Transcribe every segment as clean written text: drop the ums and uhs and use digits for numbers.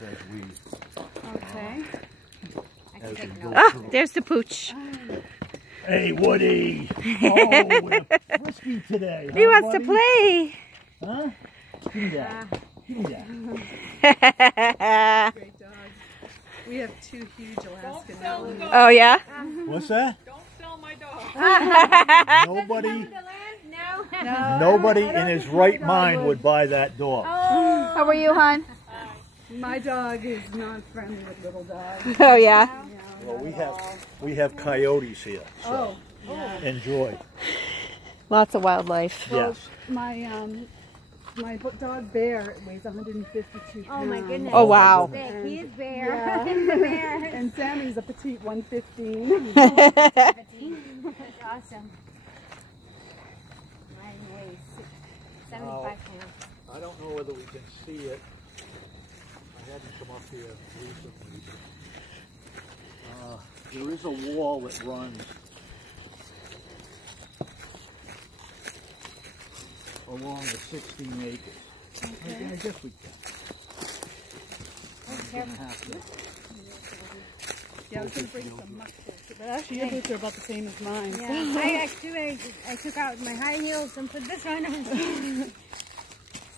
as we go through. There's the pooch. Hey, Woody! Oh, we're frisky today. He wants to play. Huh? Give me that. Give me that. Great dog. We have two huge Alaskan Malamutes. Oh, yeah? What's that? Don't sell my dog. Nobody in his right mind would buy that dog. How are you, hon? My dog is not friendly with little dogs. Oh, yeah? Well, we have coyotes here, so enjoy. Lots of wildlife. Yes. My dog Bear weighs 152 pounds. Oh my goodness. Oh, wow. He is Bear. Yeah. He's a bear. And Sammy's a petite 115. That's awesome. Mine weighs 75 pounds. I don't know whether we can see it. I hadn't come up here recently. There is a wall that runs along the 16 acres. Okay. I guess we can. Yeah, I was going to bring some muck for it, but actually your boots are about the same as mine. Yeah, I took out my high heels and put this on.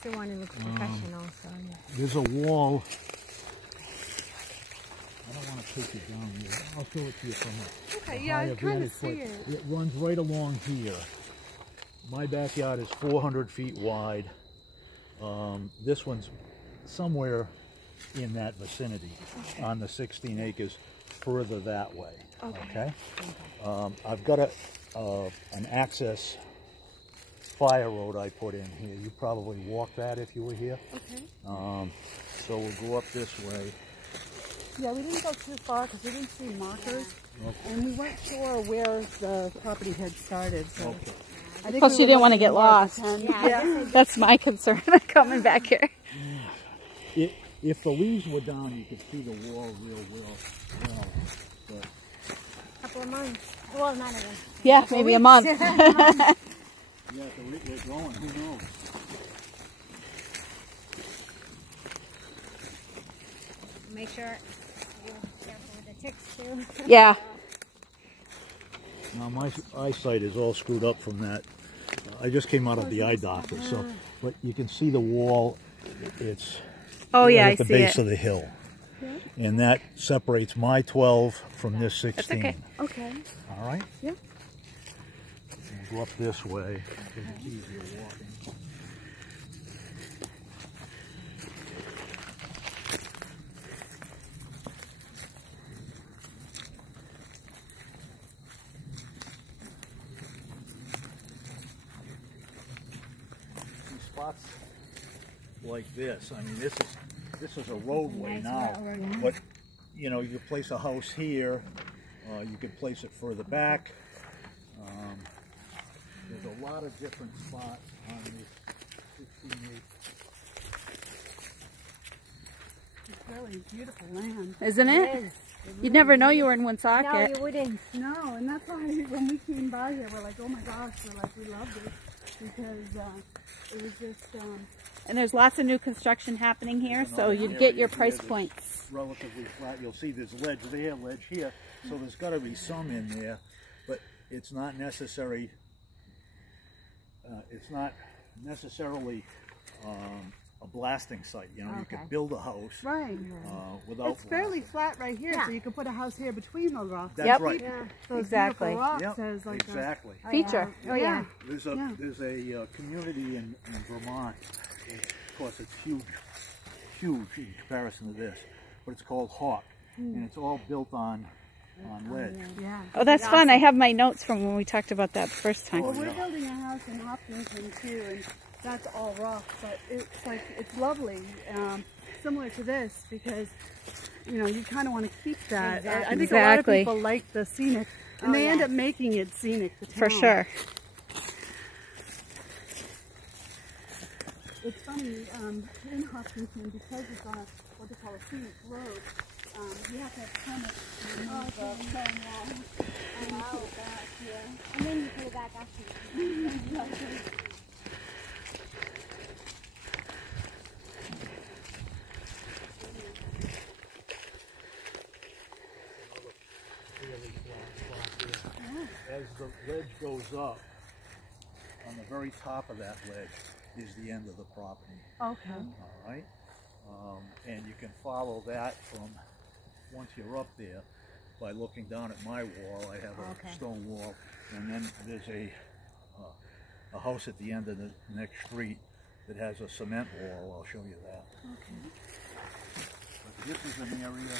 Still want to look professional, so yeah. There's a wall. I don't want to take it down here. I'll show it to you from a Yeah, I kind of see it. it. It runs right along here. My backyard is 400 feet wide. This one's somewhere in that vicinity on the 16 acres further that way. Okay. I've got an access fire road I put in here. You probably walk that if you were here. Okay. So we'll go up this way. Yeah, we didn't go too far because we didn't see markers, Okay. and we weren't sure where the property had started. So Okay. I think Plus, you didn't want to get lost. Yeah. That's my concern coming back here. If the leaves were down, you could see the wall real well. But Couple of months. Well, not even. Yeah, maybe a month. yeah, if the leaves were growing, who knows? Make sure you're careful with the ticks too. Yeah. Now my eyesight is all screwed up from that. I just came out of the eye doctor, so but you can see the wall. It's I at the see base it. of the hill, and that separates my 12 from this 16. okay. Okay. All right. Yeah. We'll go up this way because it's easier walking. Spots like this. I mean, this is a roadway now, but you know, you could place a house here. You could place it further back. There's a lot of different spots on this 16 acres. It's really beautiful land. Isn't it? You'd never know you were in No, Woonsocket. you wouldn't. No, and that's why when we came by here, we're like, oh my gosh, we loved it because it was just. And there's lots of new construction happening here, so you'd get your price points. Relatively flat. You'll see there's ledge there, ledge here, so there's got to be some in there, but it's not necessary. It's not necessarily a blasting site. You know, you could build a house without. It's fairly flat right here, so you can put a house here between those rocks. That's right. Yeah. Those Exactly. rocks Yep, as like exactly. Feature. Oh yeah. There's a community in Vermont. Of course, it's huge in comparison to this, but it's called Hawk, and it's all built on ledge. Yeah. Oh, that's fun. I have my notes from when we talked about that the first time. Well, we're building a house in Hopkinton too, and that's all rock, but it's lovely, similar to this because you know you kind of want to keep that. I think a lot of people like the scenic, and they end up making it scenic. The town. For sure. It's funny in Hopkinton because it's on what they call a scenic road. You have to have permits to remove the stone wall. And then you put it back after. as the ledge goes up, on the very top of that ledge is the end of the property. Okay. All right, and you can follow that from once you're up there by looking down at my wall. I have a stone wall, and then there's a house at the end of the next street that has a cement wall. I'll show you that. Okay. But this is an area.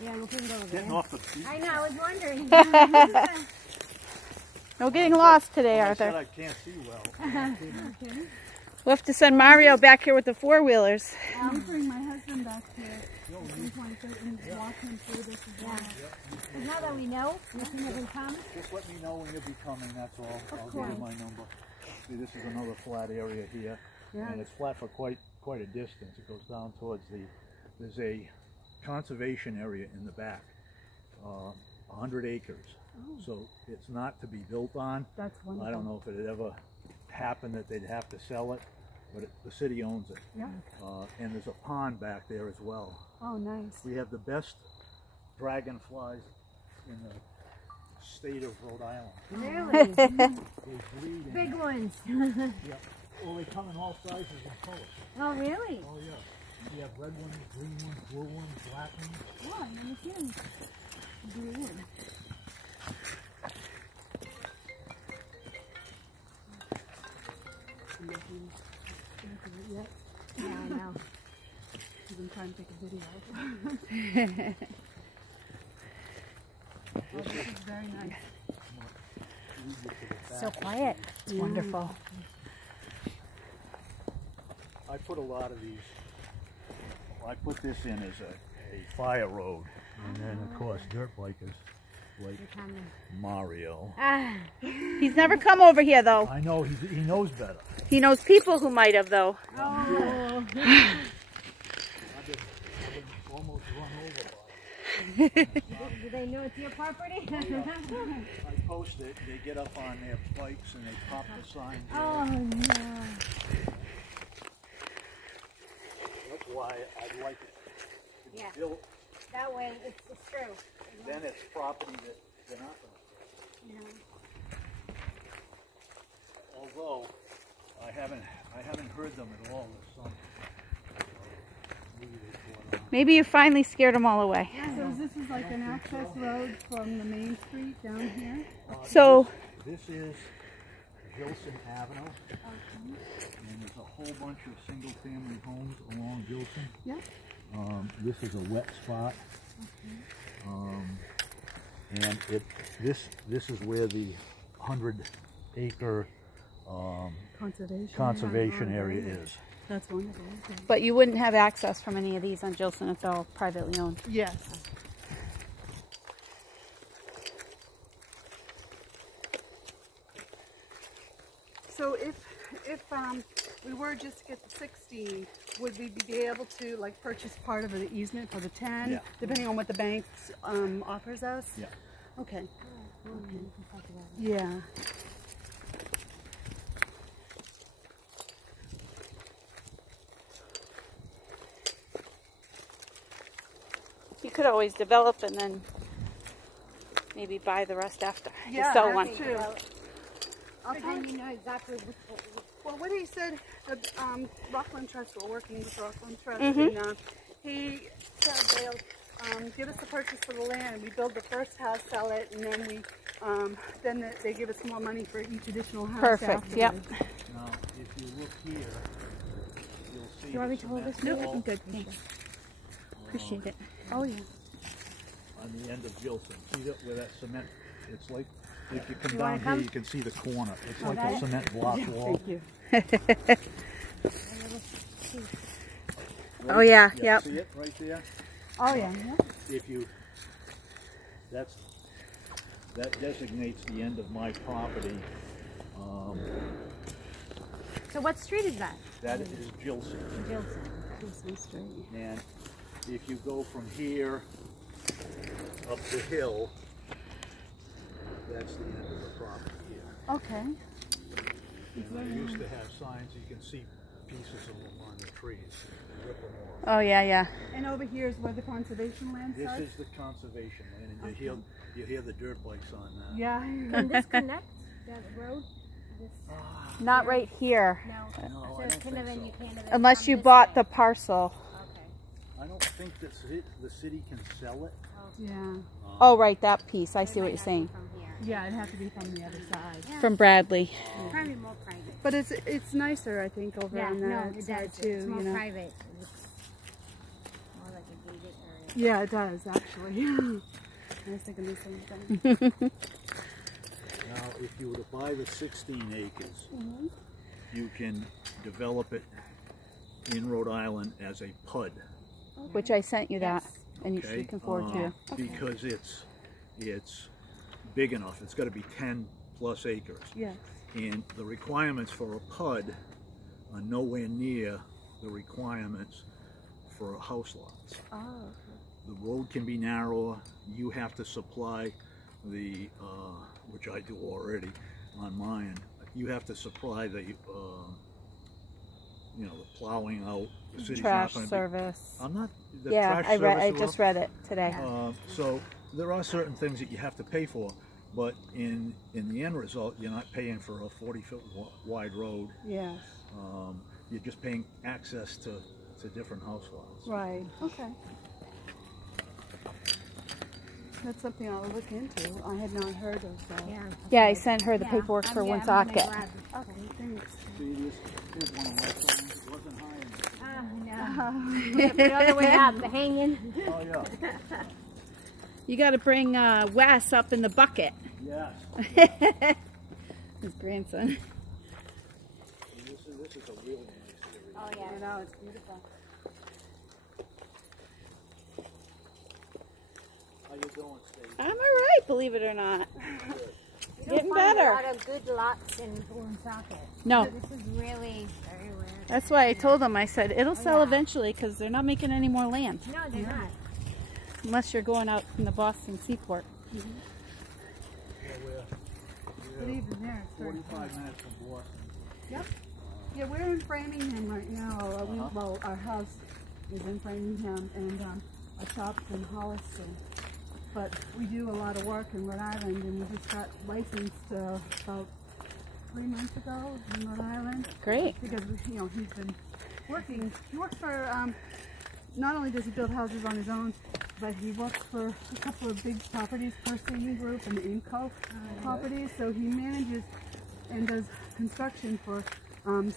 Yeah, we can go there. Getting off the beach. I know, I was wondering. No getting lost today, I Arthur. said I can't see well. Okay. We'll have to send Mario back here with the four-wheelers. I'll bring my husband back here at some point and walk him through this as well. Because now that we know, we can have him come. Just let me know when you'll be coming, that's all. I'll give course. you my number. See, this is another flat area here. Yeah. And it's flat for quite a distance. It goes down towards there's a conservation area in the back, 100 acres. Oh. So it's not to be built on. That's wonderful. I don't know if it had ever happened that they'd have to sell it, but the city owns it. Yeah. And there's a pond back there as well. Oh, nice. We have the best dragonflies in the state of Rhode Island. Really? They breed in Big ones. Yeah. Well, they come in all sizes and colors. Oh, really? Oh, yeah. We have red ones, green ones, blue ones, black ones. Oh, I've never seen him. Blue. Yep. Yeah, I know. I've been trying to take a video. Oh, this is very nice. So quiet. It's wonderful. I put a lot of these, I put this in as a fire road, and then of course dirt bikers like Mario. He's never come over here, though. I know, he knows better. He knows people who might have, though. Oh. I've been almost run over by Do they know it's your property? I post it, they get up on their bikes and they pop the signs. Oh, no. That's why I'd like it to be Yeah. built. That way, it's true. Then it's property that they're not going to sell. Yeah. Although I haven't heard them at all this summer. Maybe they bought on. Maybe you finally scared them all away. So this is like an access road from the main street down here? So, This is Gilson Avenue, and there's a whole bunch of single-family homes along Gilson. Yeah. This is a wet spot, and this is where the 100-acre conservation area is. That's wonderful. Okay. but you wouldn't have access from any of these on Gilson. It's all privately owned. Yes. So if we were just to get the 16, would we be able to like purchase part of the easement for the 10, Yeah. depending on what the bank offers us? Yeah. Okay. Yeah. You could always develop and then maybe buy the rest after. Yeah, you sell that's one. true. I'll But talk, then you know exactly well, what he said, the Rockland Trust, we're working with Rockland Trust, Mhm. and he said they'll give us the purchase for the land. We build the first house, sell it, and then then they give us more money for each additional house. Perfect, yep. afterwards. Now, if you look here, you'll see. Do you want me the to hold this? cement No, wall, I'm good, thanks. Appreciate it. Oh yeah. on the end of Gilson. See that where that cement? It's like if you come You down wanna here, come? you can see the corner. It's like that a it? cement block wall. Thank you. Oh yeah, Yeah, yep. see it right there? Oh yeah. If you, that designates the end of my property. So what street is that? That is Gilson. Gilson. And if you go from here up the hill, that's the end of the property here. Okay. And I used to have signs, you can see pieces of them on the trees. They rip them off. Oh, yeah, yeah. And over here is where the conservation land This starts? is the conservation land, and you hear the dirt bikes on that. Yeah. Can this connect that road? This, Not right here. no. No, So I don't it's think kind of so. you can't have it Unless from you this bought way. the parcel. Okay. I don't think that the city can sell it. Yeah. Oh, right, that piece. I So it see what might you're not be saying. from here. Yeah, it'd have to be from the other side. Yeah. From Bradley. Probably more private. But it's nicer, I think, over Yeah, on no, that it side does. too. It's more you know. private. It's more like a gated area. Yeah, it does actually. I was thinking the same thing. Now, if you were to buy the 16 acres, you can develop it in Rhode Island as a PUD. Which I sent you that. And Okay? you can forward to. Because it's big enough. It's got to be 10 plus acres. Yes. And the requirements for a PUD are nowhere near the requirements for a house lots. Oh. The road can be narrower. You have to supply the, which I do already on mine. You have to supply the, you know, the plowing out. The city's Trash not gonna service. I'm not. The Yeah, trash I service just read it today. so there are certain things that you have to pay for, but in the end result, you're not paying for a 40-foot wide road. Yes. You're just paying access to different house lots. Right. Okay. That's something I'll look into. I had not heard of that. Yeah. Yeah, I sent her the Yeah, paperwork for I'm gonna Woonsocket. grab it. Okay, thanks. See, here's one of my signs. It wasn't high enough. Oh, no. The other way up, the hanging. Oh, yeah. You got to bring Wes up in the bucket. Yes. His grandson. This is a real nice area. Oh, yeah. I know, it's beautiful. How you doing, Steve? I'm all right, believe it or not. You Getting don't find better. a lot of good lots in Woonsocket. No. This is really very rare. That's why I told him, I said, it'll sell yeah. eventually because they're not making any more land. No, they're not. Unless you're going out from the Boston seaport. Yeah, But even there, it's very 45 minutes from Boston. Yep. Yeah, we're in Framingham right now. Well, our house is in Framingham, and our shop's in Holliston. But we do a lot of work in Rhode Island, and we just got licensed about 3 months ago in Rhode Island. Great. Because he's been working. He works for. Not only does he build houses on his own, but he works for a couple of big properties, Percy Group and Imco properties. So he manages and does construction for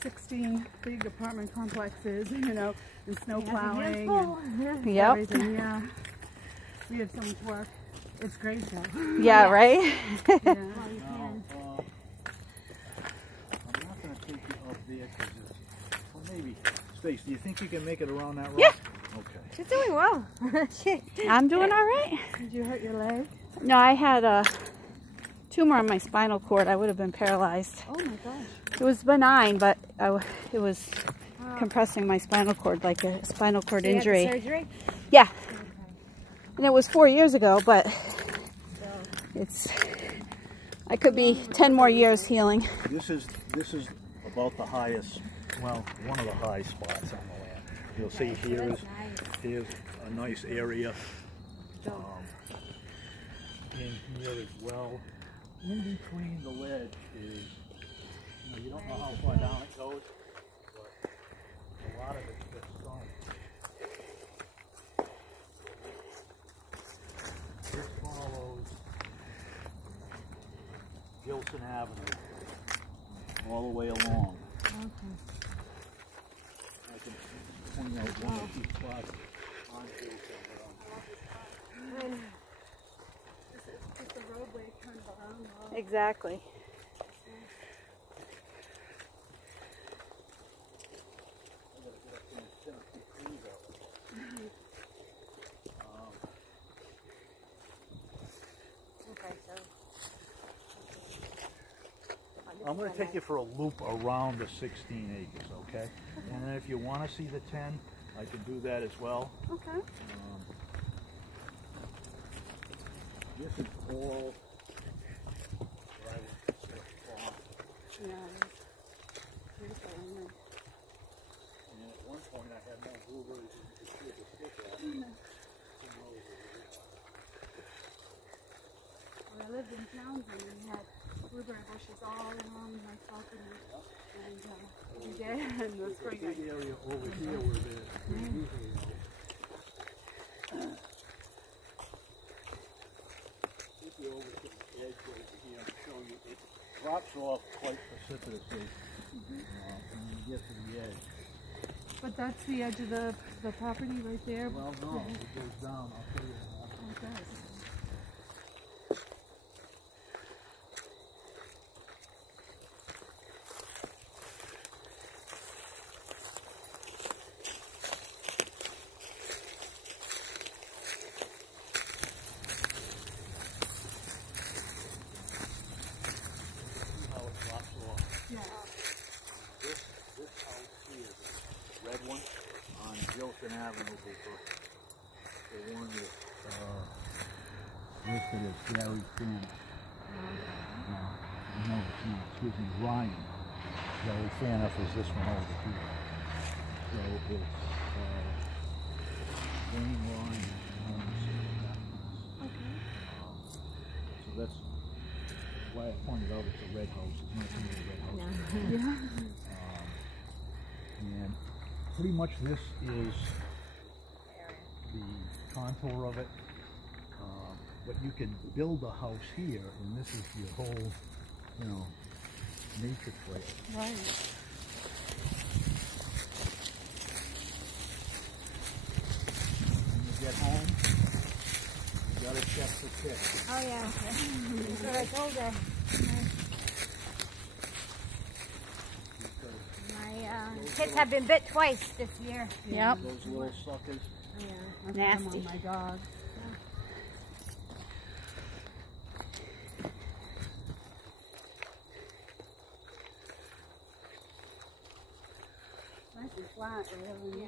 16 big apartment complexes, and snow plowing and Yep. everything. Yeah, we have so much work. It's great though. Yeah, right? Yeah. Well, you Now, can. I'm not going to take you up there because well, maybe. Stace, do you think you can make it around that rock? Yeah. Okay. She's doing well. I'm doing all right. Did you hurt your leg? No, I had a tumor on my spinal cord. I would have been paralyzed. Oh my gosh. It was benign, but it was compressing my spinal cord like a spinal cord You had the injury. surgery? Yeah. And it was 4 years ago, but I could be 10 more years healing. This is about the highest, well, one of the high spots on the land. You'll see here's a nice area in here as well. In between the ledge is, you don't know how far down it goes, but a lot of it's just stone. This follows Gilson Avenue all the way along. I can point out one or two spots on Gilson. Just a roadway kind of around. Exactly. Okay, so. I'm going to take you for a loop around the 16 acres, okay? And then if you want to see the 10, I can do that as well. Okay. This is all what I would consider farm. Yeah. Beautiful. And at one point, had more blueberries than you could see the stick at. When I lived in Townsend, we had blueberry bushes all along my property, and every day in the spring. There's a big area over here where they're usually out. If you over to the edge over here, I'll show you, it drops off quite precipitously when you get to the edge. But that's the edge of the property right there? Well, no, it goes down. I'll show you that. Oh, it does. See how it drops off. Yeah. This house here, the red one, on Gilson Avenue, they warned you, listed as Gary Faniff. No, it's not. Excuse me, Ryan. Gary Faniff is this one over here. So it's Wayne Ryan owns that house. Okay. So that's why I pointed out it's a red house. It's not going to be a red house. Yeah. And pretty much this is the contour of it. But you can build a house here, and this is your whole, nature trail. Right. When you get home, you gotta check the tick. Oh yeah. That's what I told her. My kids have been bit twice this year. Yep. Those little suckers. Yeah. Nasty. On my dog. Nice and flat, really. Yeah.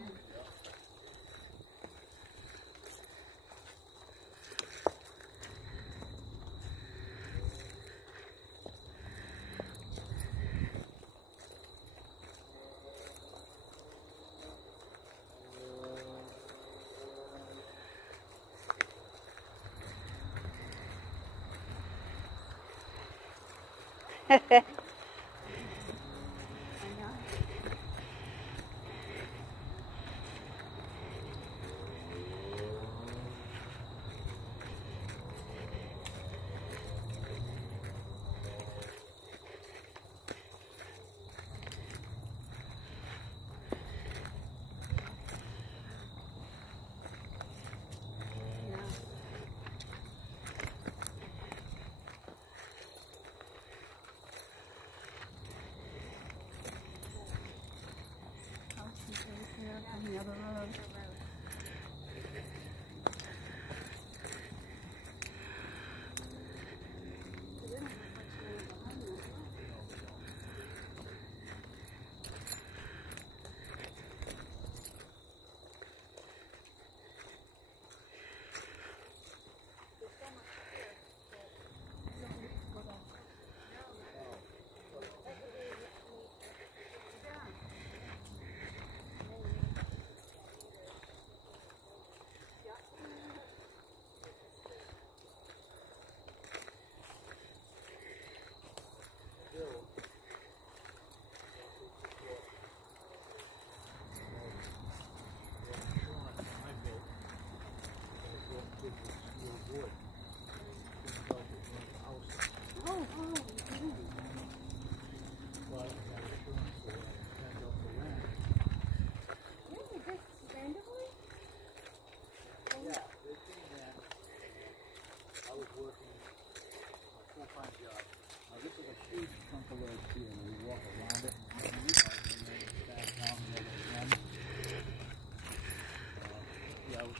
On the other road.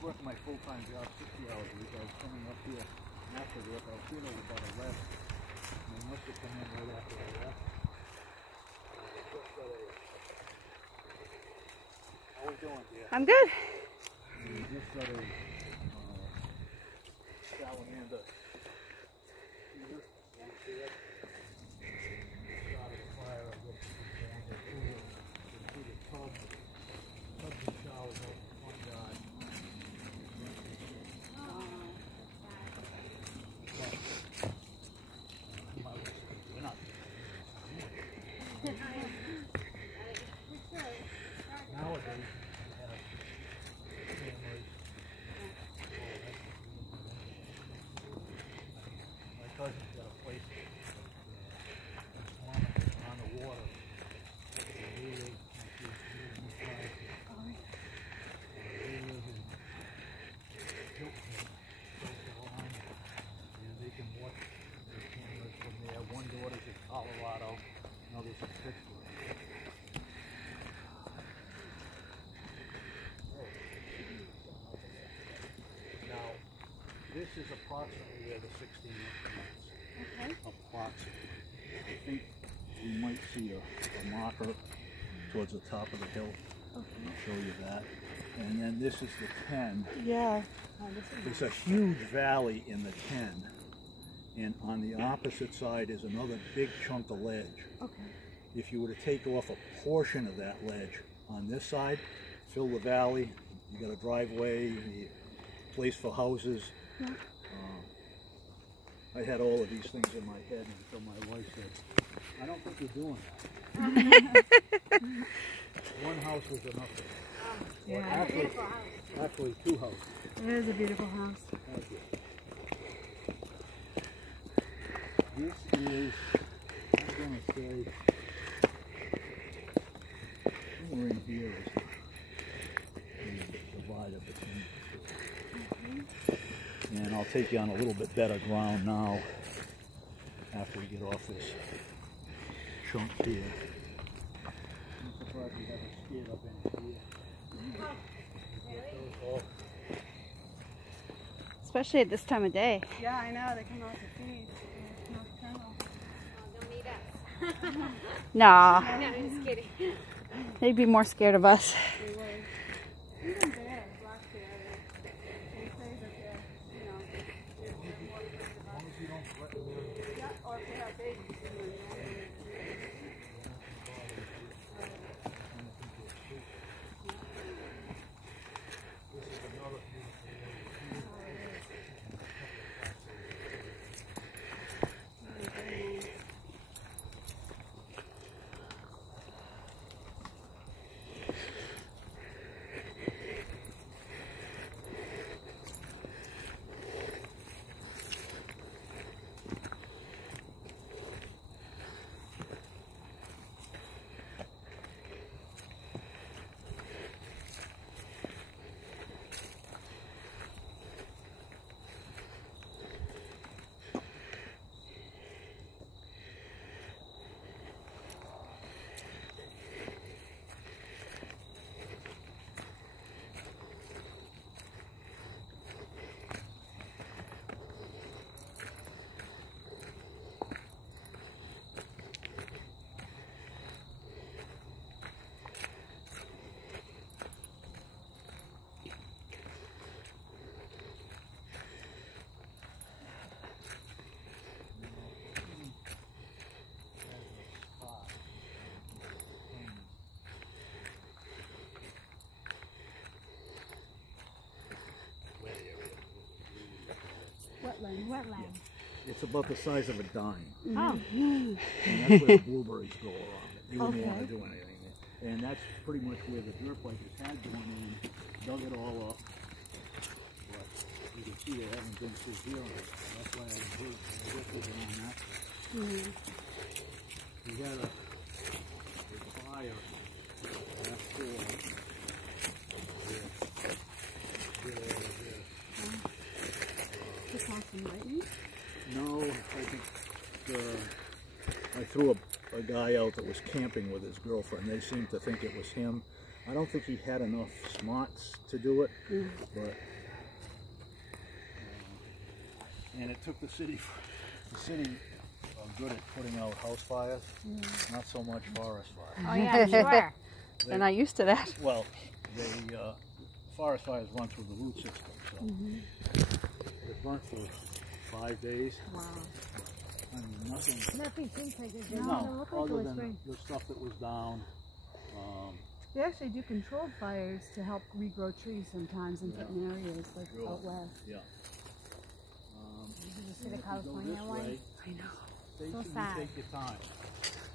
Working my full-time job 60 hours a week. I was coming up here after work. I was here about 11. And I must have come in right after I left. How are we doing, dear? I'm good. We just got a salamander heater. Want to see it? Started a fire. I guess you can see the tub. Tub's in shower. is approximately where the 16-inch meets. Okay. Approximately. I think we might see a marker towards the top of the hill. Okay. I'll show you that. And then this is the 10. Yeah. There's a huge valley in the 10. And on the opposite side is another big chunk of ledge. Okay. If you were to take off a portion of that ledge on this side, fill the valley, you got a driveway, a place for houses. Yeah. I had all of these things in my head until my wife said, I don't think you're doing that. One house was enough. Yeah. Actually 2 houses. It is a beautiful house. Thank you. This is, I'm going to say, somewhere in here is the divider between the 2. And I'll take you on a little bit better ground now after we get off this chunk here. I'm surprised we haven't scared up in here. Especially at this time of day. Yeah, I know. They come out to feed. Nocturnal. Don't need us. Nah, No, I'm just kidding. they'd be more scared of us. They would. Even bears, black bear, they say that they're, you know, they're more afraid of us. Yeah, or if they have babies. Wetland. It's about the size of a dime. Oh. And that's where the blueberries grow around it. You wouldn't want to do anything there. And that's pretty much where the dirt bikers had gone in, dug it all up. But you can see they haven't been through here. That's why I improved the dirt on that. We had a fire last fall. No, I think I threw a guy out that was camping with his girlfriend. They seemed to think it was him. I don't think he had enough smarts to do it, but and it took the city good at putting out house fires, not so much forest fires. Oh yeah, sure. They're not used to that. Well, the forest fires run through the root system, so it burnt for 5 days. Wow. I mean, nothing seems like it's no, other than the stuff that was down. They actually do controlled fires to help regrow trees sometimes in certain areas, like out west. Yeah. Did you see the California one? I know. So You sad. take your time.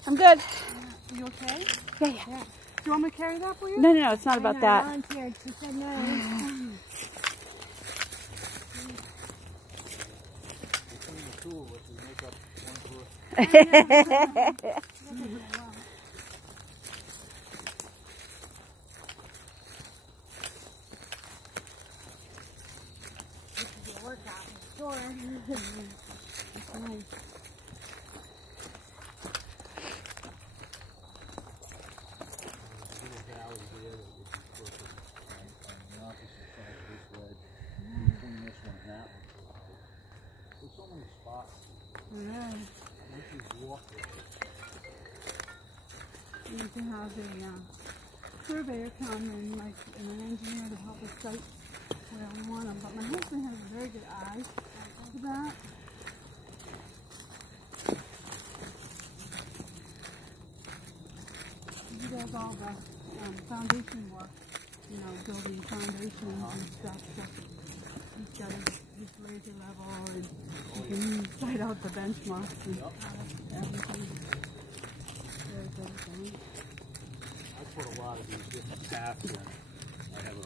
I'm good. Are you okay? Yeah. Do you want me to carry that for you? No, it's not about that. I volunteered. She said no. Between the two of us, we make up one person. This is your workout in the store. That's nice. Little valley there that would be perfect on the opposite side of this ledge, between this one and that one. want to have a surveyor come and an engineer to help us site where we want them. But my husband has a very good eye for that. He does all the foundation work, building foundations and stuff. So he's got his laser level and he can sight out the benchmarks and everything. Very good thing. I put a lot of these different paths in. I have a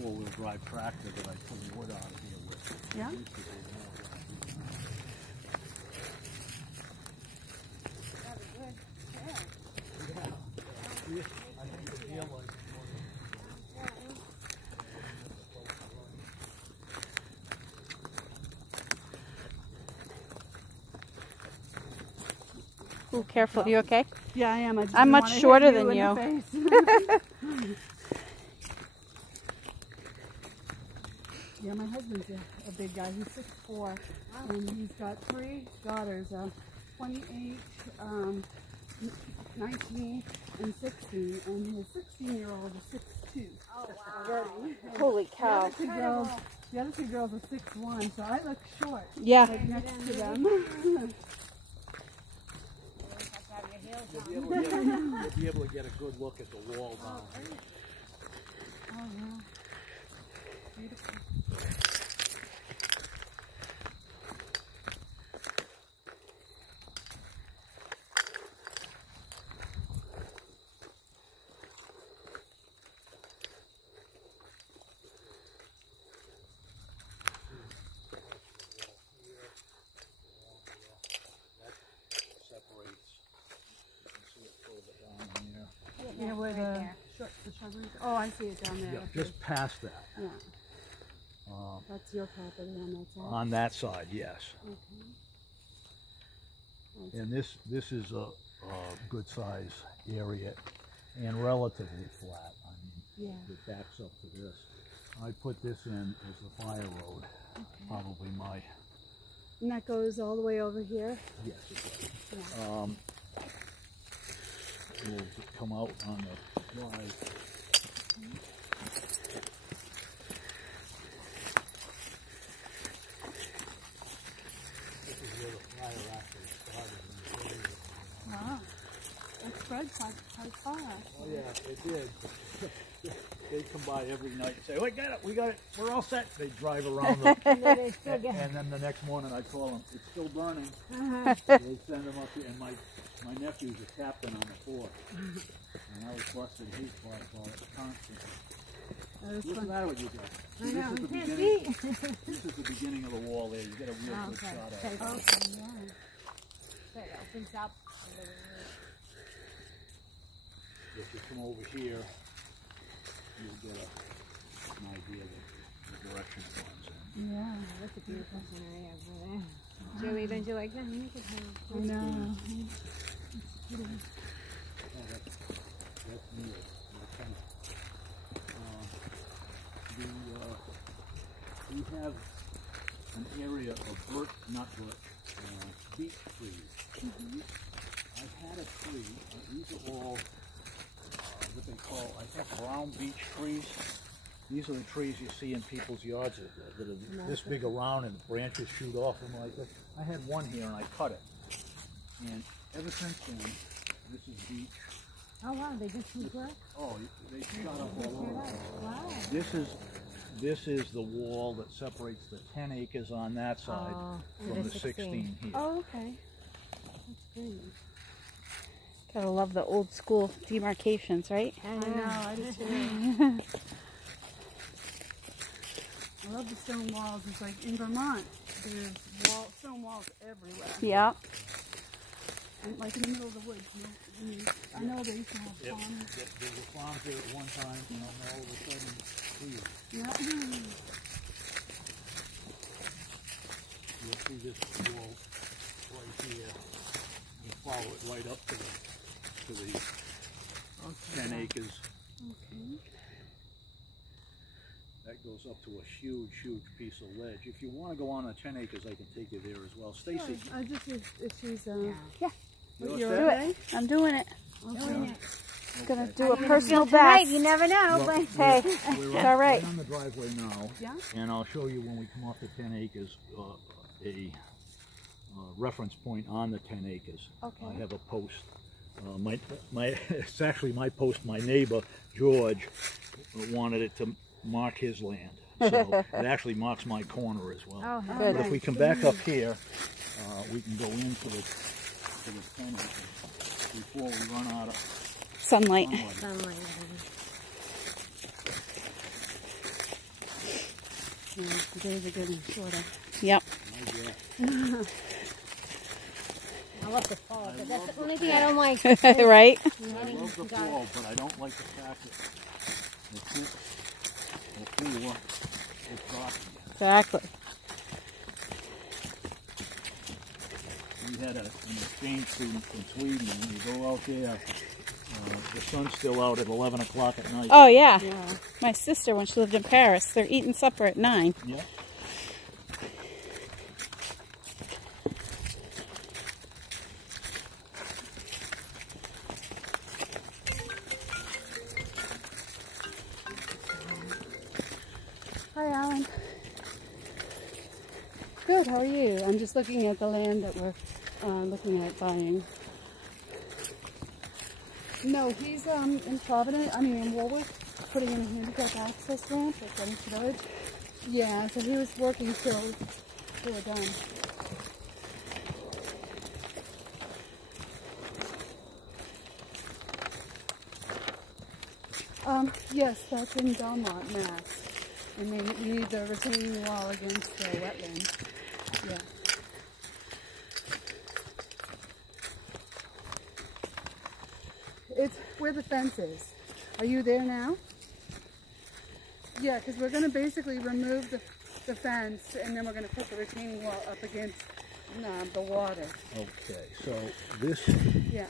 four-wheel drive tractor that I pull wood out of here with. Yeah? Ooh, careful. You okay? Yeah, I am. I'm much shorter than you. Yeah, my husband's a big guy. He's 6'4", and he's got 3 daughters, 28, 19, and 16, and his 16-year-old is 6'2". Oh, wow. Already. Holy cow. The other two girls are 6'1", so I look short. Yeah. Like next to them. You'll be able to get a good look at the wall down here. Oh, yeah. Beautiful. Yeah, where the shrubbery. Oh, I see it down there. Yeah, Okay. just past that. Yeah. That's your property on that side. On that side, yes. Okay. And this is a good size area and relatively flat. I mean, it backs up to this. I put this in as the fire road. Probably my. And that goes all the way over here. Yes, it does. Yeah. We'll come out on the drive. This is where the fire actually started. Wow. It spread quite far. Oh yeah, it did. They'd come by every night and say, "We got it, we're all set." They'd drive around them, and then the next morning I'd call them, "It's still burning." They'd send them up here, and my nephew's a captain on the fort, and I was busting his butt for it constantly. What's the matter with you guys? This is the beginning of the wall there. You get a real good shot at it. Okay, yeah. So it opens up. If you come over here, you'll get an idea of the direction it runs in. Yeah. That's a beautiful scenery over there. Joey, don't you like that? Look at how I know. Oh, that's neat. We have an area of beech trees. I had a tree. These are all what they call, I think, brown beech trees. These are the trees you see in people's yards that are this big around and the branches shoot off them like this. I had one here and I cut it. And ever since then, this is beech. Oh wow, they just keep work? Oh, they shot up all over. Wow. This is the wall that separates the 10 acres on that side from the 16 here. Oh, okay. That's great. Gotta love the old school demarcations, right? I know, I do too. I love the stone walls. It's like in Vermont, there's stone walls everywhere. Yeah. And like in the middle of the woods. I know they used to have Yep. farms. There were farms there at one time, and all of a sudden, trees. Yeah. You'll see this wall right here. You follow it right up to the 10 acres. Okay. That goes up to a huge, huge piece of ledge. If you want to go on the 10 acres, I can take you there as well. Stacy. I just, if she's, Yeah. You you're all Do set? okay? it. I'm doing it. Okay. Doing it. Gonna Okay. do a I mean, personal until tonight, best. you never know. Well, But Hey, we're it's all right. on the driveway now, Yeah? and I'll show you when we come off the 10 acres a reference point on the 10 acres. Okay. I have a post. It's actually my post. My neighbor George wanted it to mark his land, so it actually marks my corner as well. oh, Good. But if we come back up here, we can go into the 10 acres before we run out of Sunlight. sunlight. Yeah, the days are getting shorter. Yep. I guess. I love the fall, but that's the only thing I don't like. Right? I love the fall, but I don't like the fact that the it's rocky. Exactly. We had an exchange student from Sweden, and when you go out there, the sun's still out at 11 o'clock at night. Oh yeah. Yeah. My sister, when she lived in Paris, they're eating supper at 9. Yeah. Hi, Alan. Good, how are you? I'm just looking at the land that we're looking at buying. No, he's in Providence, in Warwick, putting in a handicap access ramp at Greenwich Village. Yeah, so he was working till we're done. Yes, that's in Belmont, Mass. And they need the retaining wall against the wetland. Yeah. It's where the fence is. Are you there now? Yeah, because we're going to basically remove the fence and then we're going to put the retaining wall up against the water. Okay, so this Yeah.